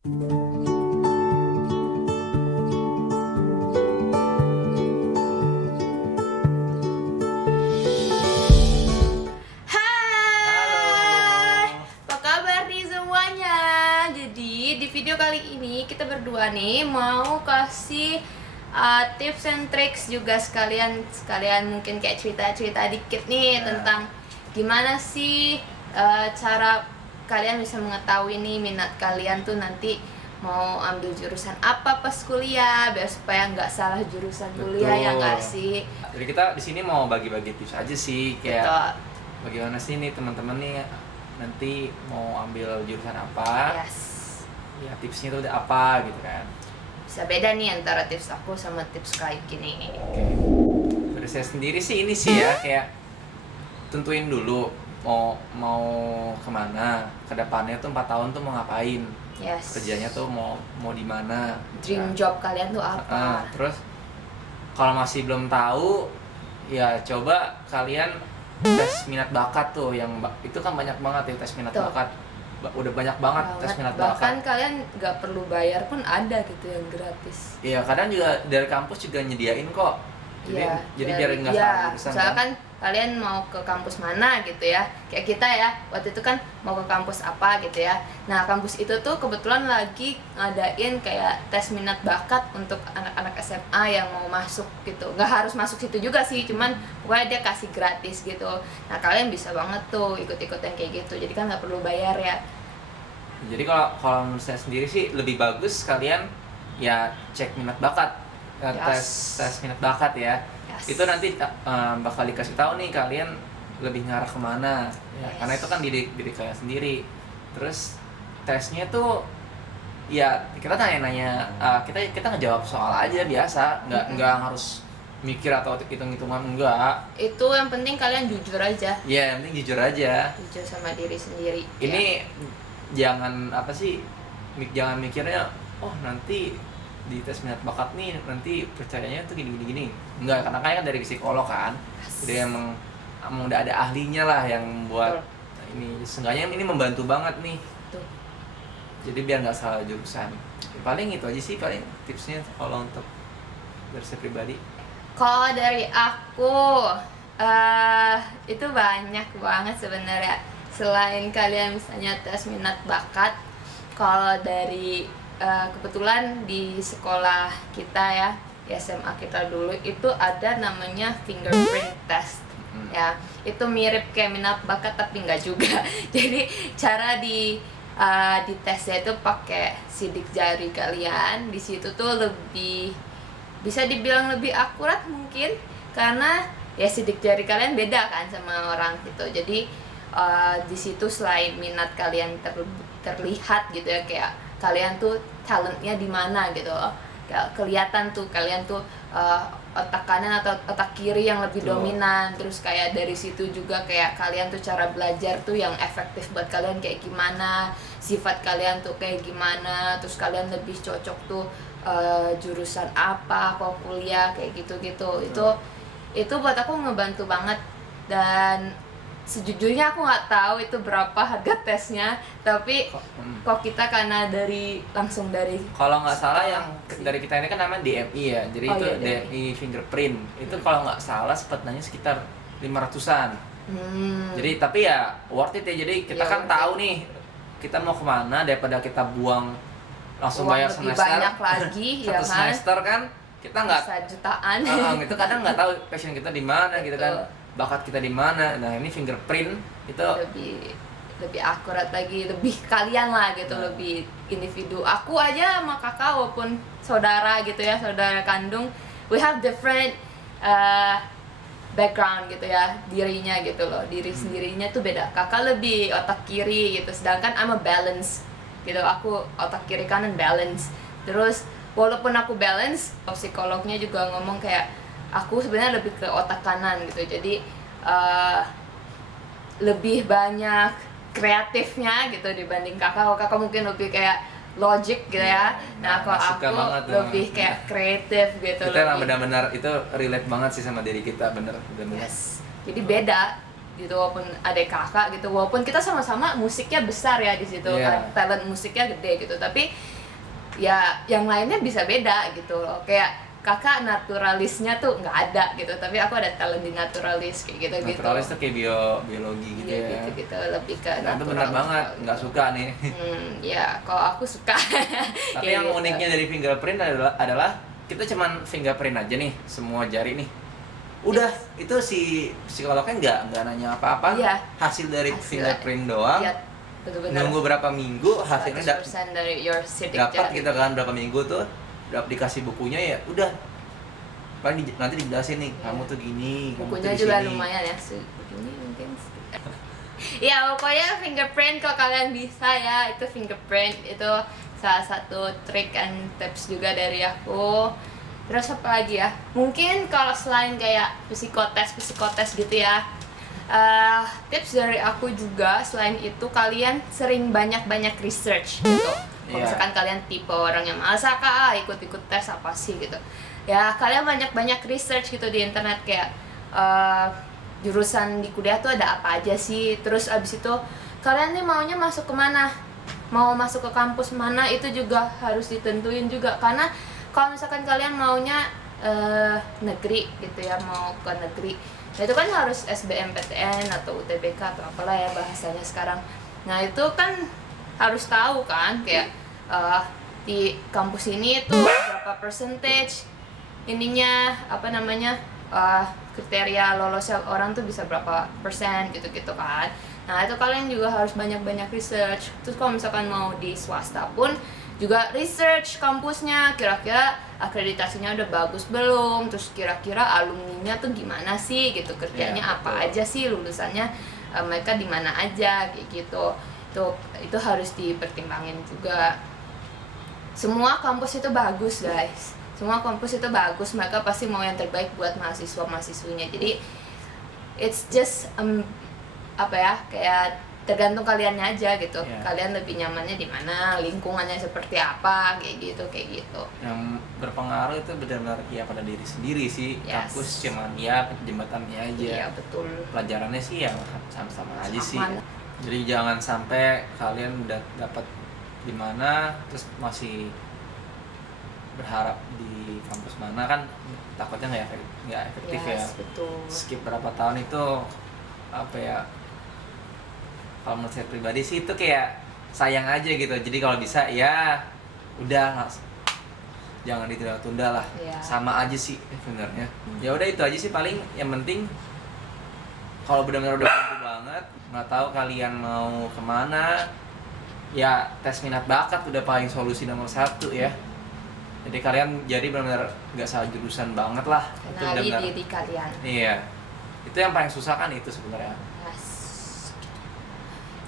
Hai, Halo. apa kabar nih semuanya? Jadi di video kali ini kita berdua nih mau kasih tips and tricks juga sekalian mungkin kayak cerita-cerita dikit nih Nah. tentang gimana sih cara kalian bisa mengetahui nih minat kalian tuh nanti mau ambil jurusan apa pas kuliah biar supaya nggak salah jurusan kuliah ya nggak sih? Jadi kita di sini mau bagi-bagi tips aja sih, kayak Gitu. bagaimana sih nih teman-teman nih nanti mau ambil jurusan apa? Yes. Ya tipsnya tuh udah apa gitu kan? Bisa beda nih antara tips aku sama tips kayak gini. Oke. Dari saya sendiri sih ini sih ya kayak tentuin dulu mau kemana, kedepannya tuh 4 tahun tuh mau ngapain, Yes. kerjanya tuh mau di mana. Dream job kalian tuh apa? Terus kalau masih belum tahu, ya coba kalian tes minat bakat tuh itu kan banyak banget ya tes minat Tuh. bakat. Udah banyak banget tes minat Bahkan bakat. kalian nggak perlu bayar pun ada gitu yang gratis. Iya, kadang juga dari kampus juga nyediain kok. Jadi biar nggak salah jurusan Soalnya kan. kan kalian mau ke kampus mana gitu ya. Kayak kita ya, waktu itu kan mau ke kampus apa gitu ya. Nah, kampus itu tuh kebetulan lagi ngadain kayak tes minat bakat untuk anak-anak SMA yang mau masuk gitu. Nggak harus masuk situ juga sih, cuman pokoknya dia kasih gratis gitu. Nah, kalian bisa banget tuh ikut-ikut yang kayak gitu. Jadi kan nggak perlu bayar ya. Jadi kalau menurut saya sendiri sih lebih bagus kalian ya cek minat bakat. Tes minat bakat ya. Yes. Itu nanti bakal dikasih tahu nih kalian lebih ngarah kemana ya, Yes. karena itu kan diri kalian sendiri. Terus tesnya tuh ya kita tanya-nanya, kita ngejawab soal aja biasa, nggak harus mikir atau hitung-hitungan, enggak. Itu yang penting kalian jujur aja. Ya yang penting jujur aja. Jujur sama diri sendiri. Ini jangan jangan mikirnya nanti di tes minat bakat nih nanti percayanya tuh gini. Enggak, karena kan dari psikolog kan. Jadi emang udah ada ahlinya lah yang buat ini. Seenggaknya ini membantu banget nih. Tuh. Jadi biar nggak salah jurusan. Paling itu aja sih paling tipsnya kalau untuk dari saya pribadi. Kalau dari aku itu banyak banget sebenarnya. Selain kalian misalnya tes minat bakat, kalau dari kebetulan di sekolah kita ya, di SMA kita dulu itu ada namanya fingerprint test. Ya, itu mirip kayak minat bakat tapi enggak juga. Jadi cara di tesnya itu pakai sidik jari kalian. Di situ tuh lebih bisa dibilang lebih akurat mungkin karena ya sidik jari kalian beda kan sama orang gitu. Jadi di situ selain minat kalian terlihat gitu ya, kayak kalian tuh talentnya di mana gitu, kayak kelihatan tuh kalian tuh otak kanan atau otak kiri yang lebih dominan. Terus kayak dari situ juga kayak kalian tuh cara belajar tuh yang efektif buat kalian kayak gimana, sifat kalian tuh kayak gimana, terus kalian lebih cocok tuh jurusan apa kalau kuliah kayak gitu-gitu. Itu buat aku ngebantu banget. Dan sejujurnya aku nggak tahu itu berapa harga tesnya, tapi kok kita karena langsung dari Kalau nggak salah yang dari kita ini kan namanya DMI ya, jadi itu iya, DMI fingerprint itu kalau nggak salah sepertinya sekitar 500-an. Jadi tapi ya worth it ya, jadi kita Ya, kan worth tahu nih kita mau kemana daripada kita buang langsung uang bayar lebih semester banyak lagi ya satu kan, semester kan kita nggak bisa jutaan. itu kadang nggak tahu passion kita di mana gitu kan, Betul. bakat kita di mana. Nah ini fingerprint itu lebih akurat lagi, lebih kalian lah gitu, lebih individu. Aku aja sama kakak walaupun saudara gitu ya, saudara kandung, we have different background gitu ya, dirinya gitu loh, diri sendirinya tuh beda. Kakak lebih otak kiri gitu, sedangkan I'm a balance gitu, aku otak kiri kanan balance. Terus walaupun aku balance, psikolognya juga ngomong kayak aku sebenarnya lebih ke otak kanan gitu, jadi lebih banyak kreatifnya gitu dibanding kakak. Kalau kakak mungkin lebih kayak logic gitu ya. Nah, kalau suka aku banget tuh. lebih kayak kreatif gitu. Kita emang lebih- benar-benar itu relate banget sih sama diri kita, bener. Yes. Jadi beda gitu, walaupun adik kakak gitu, walaupun kita sama-sama musiknya besar ya di situ, Iya. talent musiknya gede gitu, tapi ya yang lainnya bisa beda gitu loh. Kayak kakak naturalisnya tuh nggak ada gitu, tapi aku ada talent di naturalis kayak gitu. Naturalis tuh kayak biologi gitu ya. Gitu lebih ke Nah, itu benar banget, nggak suka nih. Ya kalau aku suka. Tapi yang uniknya dari fingerprint adalah kita cuman fingerprint aja nih, semua jari nih. Udah, itu si psikolognya nggak nanya apa-apa. Iya. Hasil dari fingerprint doang. Iya, betul-betul. Nunggu berapa minggu hasilnya 100% dari your sidik dapat jari. kita kan berapa minggu tuh dapat dikasih bukunya ya udah paling nanti dijelasin nih kamu tuh gini bukunya kamu tuh juga disini. lumayan ya bukunya mungkin ya pokoknya fingerprint kalau kalian bisa ya itu fingerprint itu salah satu trik and tips juga dari aku. Terus apa lagi ya, mungkin kalau selain kayak psikotes gitu ya, tips dari aku juga selain itu kalian sering banyak research gitu. Kalau misalkan kalian tipe orang yang malas ikut tes apa sih gitu ya, kalian banyak research gitu di internet kayak jurusan di kuliah tuh ada apa aja sih, terus abis itu kalian nih maunya masuk kemana, mau masuk ke kampus mana, itu juga harus ditentuin juga. Karena kalau misalkan kalian maunya negeri gitu ya, mau ke negeri, nah itu kan harus SBMPTN atau UTBK atau apalah ya bahasanya sekarang. Nah itu kan harus tahu kan kayak di kampus ini tuh berapa percentage ininya apa namanya kriteria lolosnya orang tuh bisa berapa persen gitu kan. Nah itu kalian juga harus banyak research. Terus kalau misalkan mau di swasta pun juga research kampusnya, kira-kira akreditasinya udah bagus belum, terus kira-kira alumninya tuh gimana sih gitu, kerjanya apa aja sih, lulusannya mereka di mana aja kayak gitu. Itu harus dipertimbangin juga. Semua kampus itu bagus guys, semua kampus itu bagus, mereka pasti mau yang terbaik buat mahasiswinya. Jadi it's just apa ya, kayak tergantung kaliannya aja gitu. Kalian lebih nyamannya di mana, lingkungannya seperti apa, kayak gitu. Yang berpengaruh itu benar-benar ya pada diri sendiri sih. Kampus cuman ya jembatannya aja. Iya betul. Pelajarannya sih ya sama aja sih. Jadi jangan sampai kalian udah dapat di mana terus masih berharap di kampus mana, kan takutnya nggak efektif ya. Betul. Skip berapa tahun itu apa ya, kalau menurut saya pribadi sih itu kayak sayang aja gitu. Jadi kalau bisa ya udah jangan ditunda-tunda lah. Sama aja sih sebenarnya. Ya udah itu aja sih paling. Yang penting kalau benar-benar udah mampu banget, nggak tahu kalian mau kemana, ya tes minat bakat udah paling solusi nomor 1 ya. Jadi kalian jadi benar-benar nggak salah jurusan banget lah. Kenali diri kalian. Iya, itu yang paling susah kan itu sebenarnya.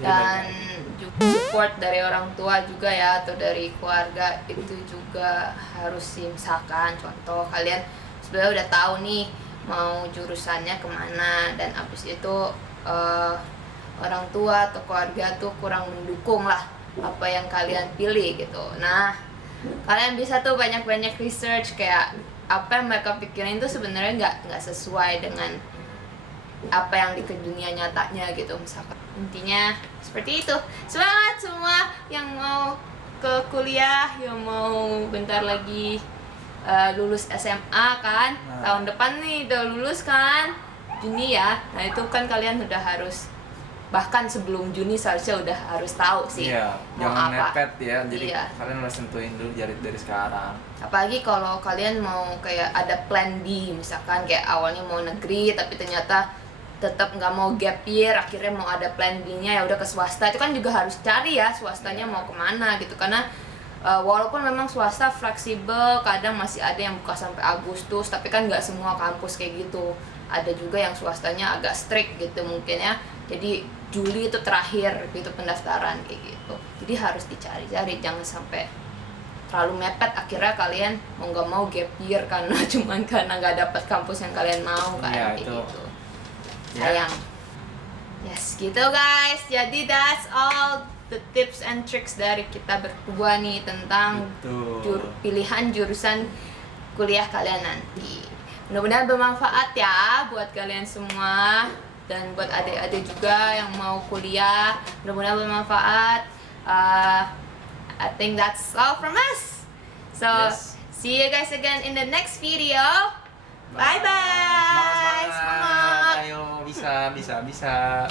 Dan juga support dari orang tua juga ya, atau dari keluarga itu juga harus sih. Misalkan contoh kalian sebenarnya udah tahu nih mau jurusannya kemana, dan abis itu orang tua atau keluarga tuh kurang mendukung lah apa yang kalian pilih gitu. Nah kalian bisa tuh banyak research kayak apa yang mereka pikirin tuh sebenarnya nggak sesuai dengan apa yang di dunia nyatanya gitu. Misalkan intinya seperti itu. Semangat semua yang mau ke kuliah, yang mau bentar lagi lulus SMA kan, tahun depan nih udah lulus kan, Juni ya. Nah itu kan kalian udah harus, bahkan sebelum Juni seharusnya udah harus tahu sih mau jangan apa. mepet ya. Jadi kalian harus tentuin dulu dari sekarang. Apalagi kalau kalian mau kayak ada plan B, misalkan kayak awalnya mau negeri tapi ternyata tetap nggak mau gap year, akhirnya mau ada plan B-nya ya udah ke swasta. Itu kan juga harus cari ya swastanya mau kemana gitu. Karena walaupun memang swasta fleksibel, kadang masih ada yang buka sampai Agustus, tapi kan nggak semua kampus kayak gitu. Ada juga yang swastanya agak strict gitu mungkin ya. Jadi Juli itu terakhir gitu pendaftaran kayak gitu. Jadi harus dicari-cari, jangan sampai terlalu mepet akhirnya kalian mau nggak mau gap year karena cuman karena nggak dapat kampus yang kalian mau kan kayak gitu. Sayang. Yes, gitu guys. Jadi that's all the tips and tricks dari kita berdua nih tentang pilihan jurusan kuliah kalian nanti. Mudah-mudahan bermanfaat ya buat kalian semua, dan buat adik-adik juga yang mau kuliah. Mudah-mudahan bermanfaat. I think that's all from us. So Yes. see you guys again in the next video. Bye Semangat, bye. Semangat. Ayo, bisa.